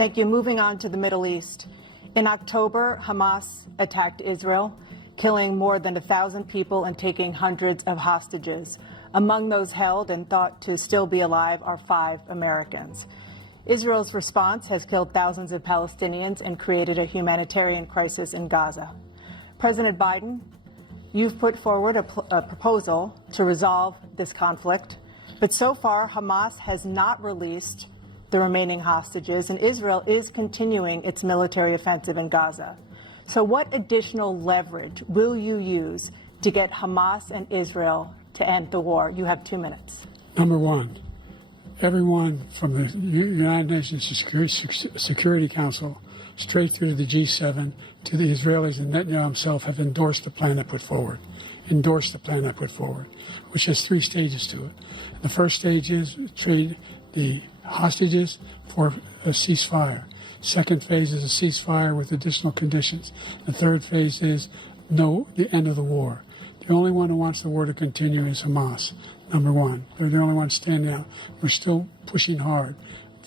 Thank you. Moving on to the Middle East. In October, Hamas attacked Israel, killing more than 1,000 people and taking hundreds of hostages. Among those held and thought to still be alive are 5 Americans. Israel's response has killed thousands of Palestinians and created a humanitarian crisis in Gaza. President Biden, you've put forward a proposal to resolve this conflict, but so far Hamas has not released the remaining hostages, and Israel is continuing its military offensive in Gaza. So what additional leverage will you use to get Hamas and Israel to end the war? You have 2 minutes. Number one, everyone from the United Nations Security Council straight through to the G7 to the Israelis and Netanyahu himself have endorsed the plan I put forward. Which has 3 stages to it. The first stage is trade the hostages for a ceasefire. Second phase is a ceasefire with additional conditions. The third phase is the end of the war. The only one who wants the war to continue is Hamas, number one. They're the only ones standing out. We're still pushing hard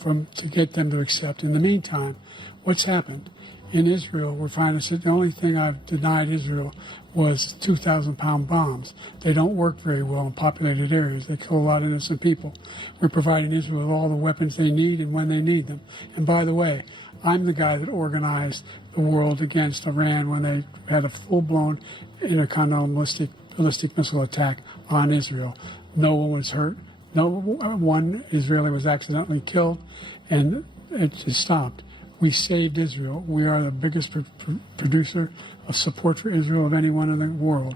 to get them to accept. In the meantime, what's happened? In Israel, we're finding that the only thing I've denied Israel was 2,000-pound bombs. They don't work very well in populated areas. They kill a lot of innocent people. We're providing Israel with all the weapons they need and when they need them. And by the way, I'm the guy that organized the world against Iran when they had a full-blown intercontinental ballistic missile attack on Israel. No one was hurt. No one Israeli was accidentally killed, and it just stopped. We saved Israel. We are the biggest producer of support for Israel of anyone in the world.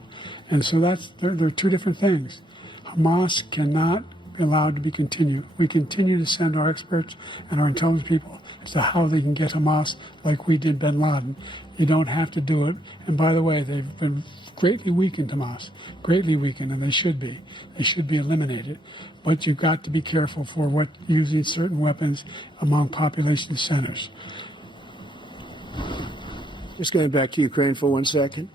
And so there are 2 different things. Hamas cannot be allowed to be continued. We continue to send our experts and our intelligence people as to how they can get Hamas like we did bin Laden. You don't have to do it. And by the way, they've been greatly weakened, Hamas, greatly weakened, and they should be. They should be eliminated. But you've got to be careful for using certain weapons among population centers. Just going back to Ukraine for 1 second.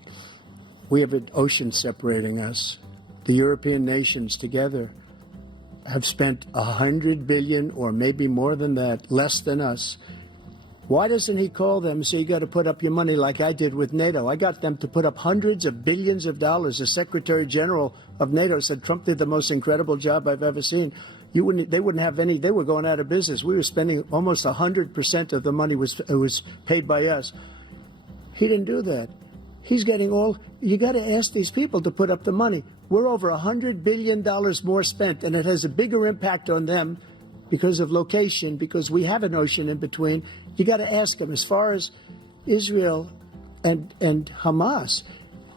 We have an ocean separating us. The European nations together have spent $100 billion, or maybe more than that, less than us. Why doesn't he call them and say, you got to put up your money like I did with NATO? I got them to put up hundreds of billions of dollars. The Secretary General of NATO said Trump did the most incredible job I've ever seen. They wouldn't have any. They were going out of business. We were spending almost 100% of the money was paid by us. He didn't do that. He's getting all. You got to ask these people to put up the money. We're over $100 billion more spent, and it has a bigger impact on them because of location, because we have an ocean in between. You got to ask them. As far as Israel and Hamas,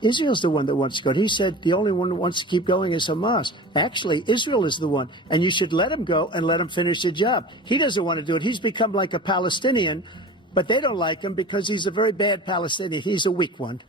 Israel's the one that wants to go. He said the only one that wants to keep going is Hamas. Actually, Israel is the one, and you should let him go and let him finish the job. He doesn't want to do it. He's become like a Palestinian, but they don't like him because he's a very bad Palestinian. He's a weak one.